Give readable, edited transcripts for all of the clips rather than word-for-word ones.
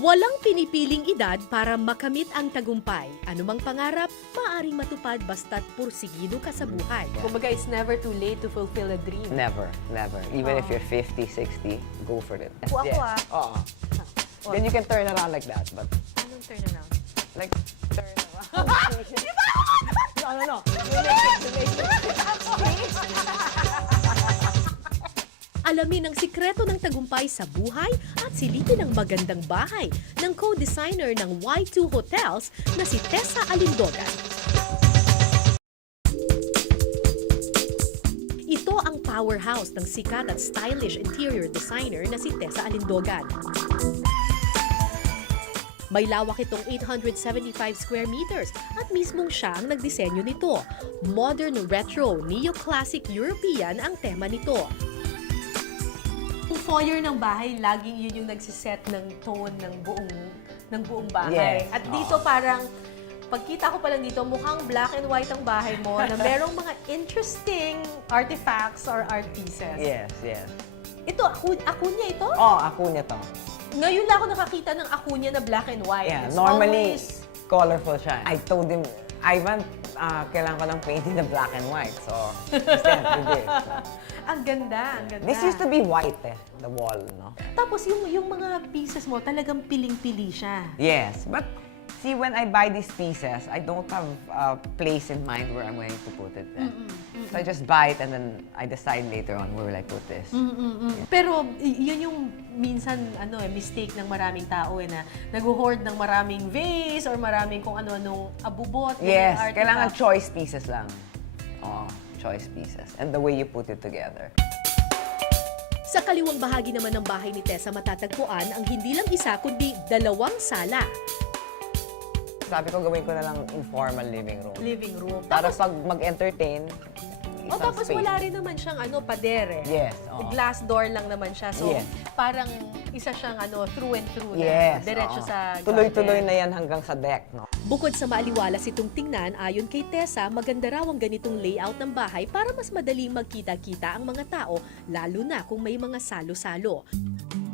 Walang pinipiling edad para makamit ang tagumpay. Anumang pangarap, maaaring matupad basta't pursigido ka sa buhay. Kumbaga, it's never too late to fulfill a dream. Never, never. Even if you're 50, 60, go for it. Ako, Oo. Then you can turn around like that, but Anong turn around? like, turn around. No. You make it. Alamin ang sikreto ng tagumpay sa buhay at silipin ang magandang bahay ng co-designer ng Y2 Hotels na si Tessa Alindogan. Ito ang powerhouse ng sikat at stylish interior designer na si Tessa Alindogan. May lawak itong 875 square meters at mismong siya ang nagdisenyo nito. Modern retro, neoclassic European ang tema nito. Yung foyer ng bahay, laging yun yung nagsiset ng tone ng buong bahay. Yes. At dito parang, pagkita ko pa lang dito, mukhang black and white ang bahay mo na merong mga interesting artifacts or art pieces. Yes. Ito, akunya ito? Ako niya to. Ngayon lang ako nakakita ng akunya na black and white. Yeah, It's normally, always- colorful siya. I told him, Ivan, kailangan ko ng painting na black and white. So, instead, we did. Ang ganda, ang ganda. This used to be white the wall, no? Tapos yung mga pieces mo, talagang piling-pili siya. Yes, but see, when I buy these pieces, I don't have a place in mind where I'm going to put it. So I just buy it and then I decide later on where will I put this. Pero yun yung minsan mistake ng maraming tao na nag-hoard ng maraming vase or maraming kung ano-anong abubot. Yes, artifact. kailangan choice pieces lang. Choice pieces. And the way you put it together. Sa kaliwang bahagi naman ng bahay ni Tessa matatagpuan ang hindi lang isa kundi dalawang sala. Sabi ko, gawin ko na lang informal living room. Living room. Para pag mag-entertain, isang Tapos space. wala rin naman siyang padere. Yes, oo. Glass door lang naman siya. So, Yes. parang isa siyang through and through Yes, na diretso oo. sa Tuloy-tuloy garden. na yan hanggang sa deck, no? Bukod sa maaliwalas itong tingnan, ayon kay Tessa, maganda raw ang ganitong layout ng bahay para mas madaling magkita-kita ang mga tao, lalo na kung may mga salo-salo.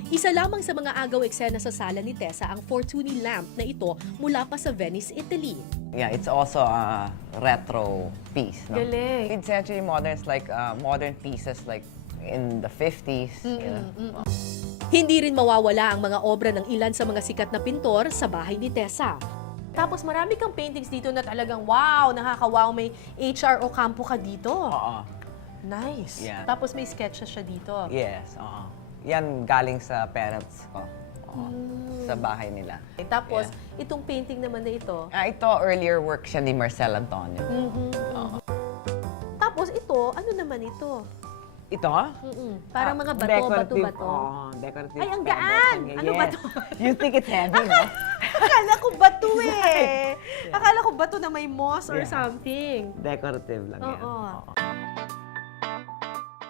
Isa lamang sa mga agaw eksena sa sala ni Tessa ang Fortuny lamp na ito mula pa sa Venice, Italy. Yeah, it's also a retro piece, no? Galing. Mid-century modern is like modern pieces like in the 50s. You know? Hindi rin mawawala ang mga obra ng ilan sa mga sikat na pintor sa bahay ni Tessa. Tapos marami kang paintings dito na talagang wow, nakaka-wow. May HR Ocampo ka dito. Oo. Nice. Yeah. Tapos may sketches siya dito. Yes, oo. Yan galing sa parents ko. Oo. Sa bahay nila. Tapos, itong painting naman na ito. Ito, earlier work siya ni Marcel Antonio. Tapos ito, ano naman ito? Ito? Parang mga bato, Decorative, bato-bato. Decorative. Ay, ang pebbles. gaan! Ano Yes. ba to? You think it's heavy, no? Akala ko bato eh. Akala ko bato na may moss or Yeah. something. Decorative lang yan. Oo.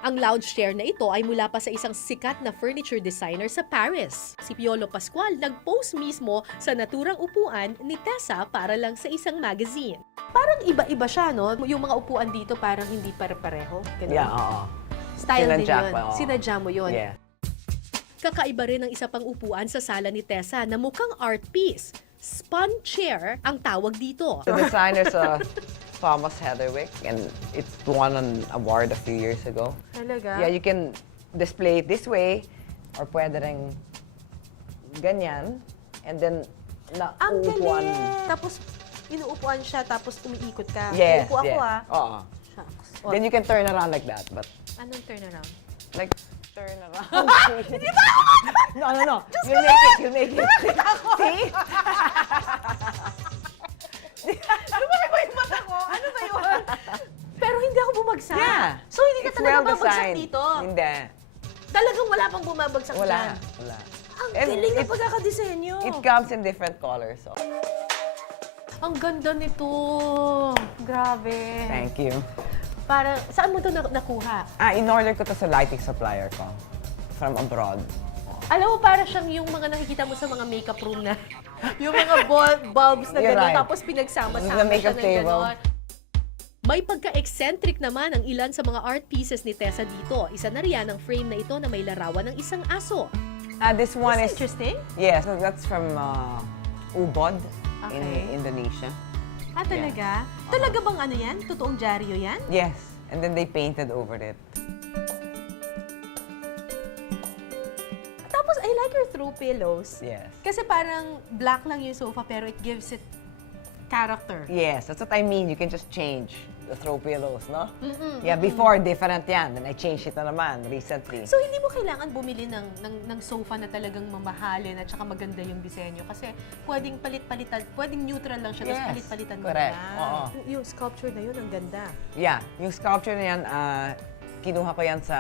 Ang lounge chair na ito ay mula pa sa isang sikat na furniture designer sa Paris. Si Piolo Pascual nag-post mismo sa naturang upuan ni Tessa para lang sa isang magazine. Parang iba-iba siya, no? Yung mga upuan dito parang hindi pare-pareho. Ganun. Yeah, oo. Style din Sinadya yun. ko, oo. Sinadya mo yun. Yeah. Kakaiba rin ang isa pang upuan sa sala ni Tessa na mukhang art piece. Spun chair ang tawag dito. The designer's Thomas Heatherwick, and it won an award a few years ago. Talaga? Yeah, you can display it this way, or pwede rin ganyan, and then Ang nauupuan. galing! Tapos, inuupuan siya, tapos umiikot ka. Yes, Uupo ako, yes. ah. Oo. Shucks. Then you can turn around like that, but Anong turn around? like, turn around. No. You'll make it. See? Lumaki ba yung mata ko? Ano ba yun? Pero hindi ako bumagsak. Yeah. So, hindi ka It's talaga well babagsak designed. dito. Hindi. Talagang wala pang bumabagsak dyan. Wala. Ang And galing na it- pagkakadesenyo. It comes in different colors. So. Ang ganda nito. Grabe. Thank you. Para, saan mo ito nakuha? In-order ko to sa lighting supplier ko from abroad. Alam mo, para siyang yung mga nakikita mo sa mga makeup room na, yung mga bulbs na You're gano'n, right. tapos pinagsama-sama The siya makeup ng table. gano'n. May pagka-eccentric naman ang ilan sa mga art pieces ni Tessa dito. Isa na riyan ang frame na ito na may larawan ng isang aso. This one That's is... interesting. Yes, that's from Ubod in Okay. Indonesia. Talaga? Talaga bang ano yan? Totoong dyaryo yan? Yes, and then they painted over it. Tapos, I like your throw pillows. Yes. Kasi parang black lang yung sofa, pero it gives it character. Yes, that's what I mean. You can just change the throw pillows, no? Yeah, before, different yan. Then I changed it na naman recently. So, hindi mo kailangan bumili ng sofa na talagang mamahalin at saka maganda yung disenyo. Kasi pwedeng palit-palitan, pwedeng neutral lang siya, Yes, tapos palit-palitan mo correct. na. Oo. Yung sculpture na yun, ang ganda. Yeah, yung sculpture na yan, kinuha ko yan sa...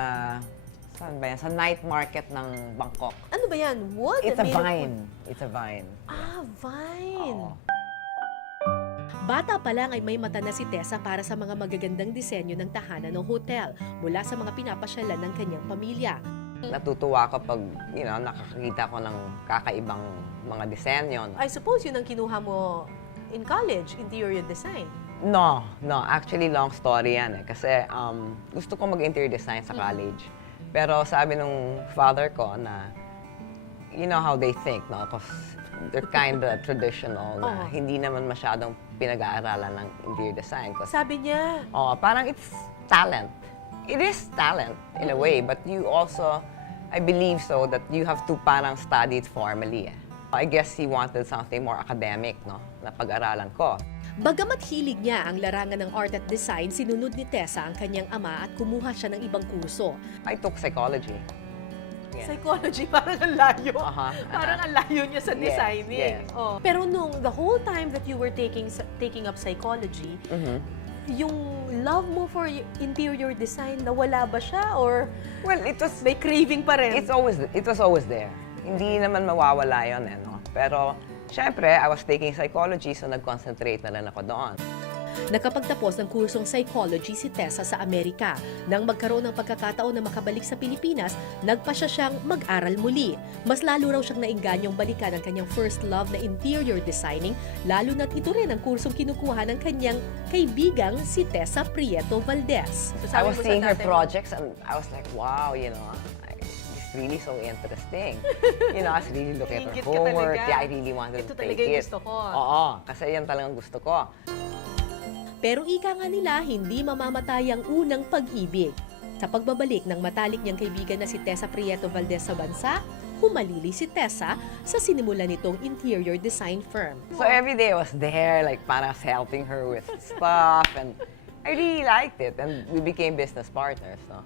Saan ba yan? Sa night market ng Bangkok. Ano ba yan? Wood? It's a Made of vine. wood? It's a vine. Vine. Oo. Bata pa lang ay may mata na si Tessa para sa mga magagandang disenyo ng tahanan ng hotel mula sa mga pinapasyalan ng kanyang pamilya. Natutuwa ko pag, nakakakita ko ng kakaibang mga disenyo. I suppose yun ang kinuha mo in college, interior design. No. Actually, long story yan eh. Kasi gusto ko mag-interior design sa college. Pero sabi nung father ko na, you know how they think, no? Because they're kind of traditional na hindi naman masyadong pinag-aaralan ng interior design. Sabi niya, Parang it's talent. It is talent in a way, but you also, I believe so, that you have to parang study it formally. I guess he wanted something more academic, no? Na pag-aralan ko. Bagamat hilig niya ang larangan ng art at design, sinunod ni Tessa ang kanyang ama at kumuha siya ng ibang kurso. I took psychology. Yeah. psychology, parang ang layo. Parang ang layo niya sa Yes, designing. yes. Oh. Pero nung the whole time that you were taking up psychology, yung love mo for interior design, nawala ba siya? Or Well, it was may craving pa rin? it was always there. Hindi naman mawawala yun eh, no? Pero, syempre, I was taking psychology, so nag-concentrate na lang ako doon. Nakapagtapos ng kursong psychology si Tessa sa Amerika. Nang magkaroon ng pagkakataon na makabalik sa Pilipinas, nagpasya siyang mag-aral muli. Mas lalo raw siyang naingganyong balikan ang kanyang first love na interior designing, lalo na't ito rin ang kursong kinukuha ng kanyang kaibigang si Tessa Prieto Valdez. So, I sabi was mo sa seeing her tatay mo, projects and I was like, wow, it's really so interesting. I was really looking at her Ingit ka homework. talaga. Yeah, I really wanted Ito to talaga take yung it. gusto ko. Oo, kasi yan talagang gusto ko. Pero ika nga nila, hindi mamamatay ang unang pag-ibig. Sa pagbabalik ng matalik niyang kaibigan na si Tessa Prieto Valdez sa bansa, humalili si Tessa sa sinimula nitong interior design firm. So every day I was there, like parang helping her with stuff, and I really liked it. And we became business partners, no?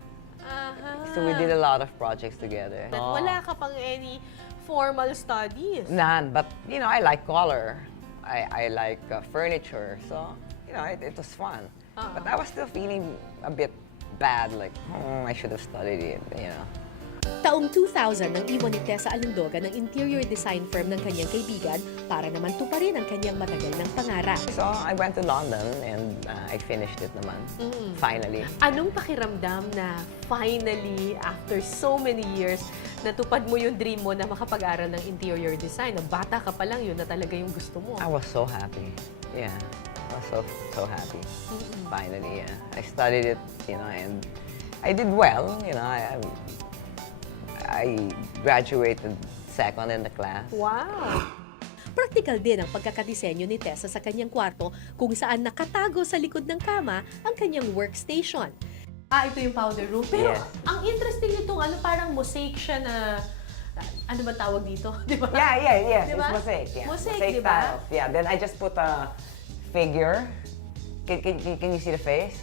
So we did a lot of projects together. But wala ka pang any formal studies. None, but I like color. I like furniture, so it was fun. But I was still feeling a bit bad, like I should have studied it, Taong 2000 nang iwan ni Tessa Alindoga ng interior design firm ng kanyang kaibigan para naman tuparin ang kanyang matagal ng pangarap. So I went to London and I finished it naman, finally. Anong pakiramdam na finally, after so many years, natupad mo yung dream mo na makapag-aral ng interior design? Na bata ka pa lang, yun na talaga yung gusto mo. I was so happy. Yeah, I was so happy. Finally, yeah. I studied it, and I did well. I graduated second in the class. Wow! Praktikal din ang pagkakadisenyo ni Tessa sa kanyang kwarto kung saan nakatago sa likod ng kama ang kanyang workstation. Ito yung powder room. Pero Yes. ang interesting nitong parang mosaic siya na, ano ba tawag dito? Di ba? Yeah. Diba? It's mosaic. Yeah. Mosaic, diba? tiles. Yeah. Then I just put a figure. Can you see the face?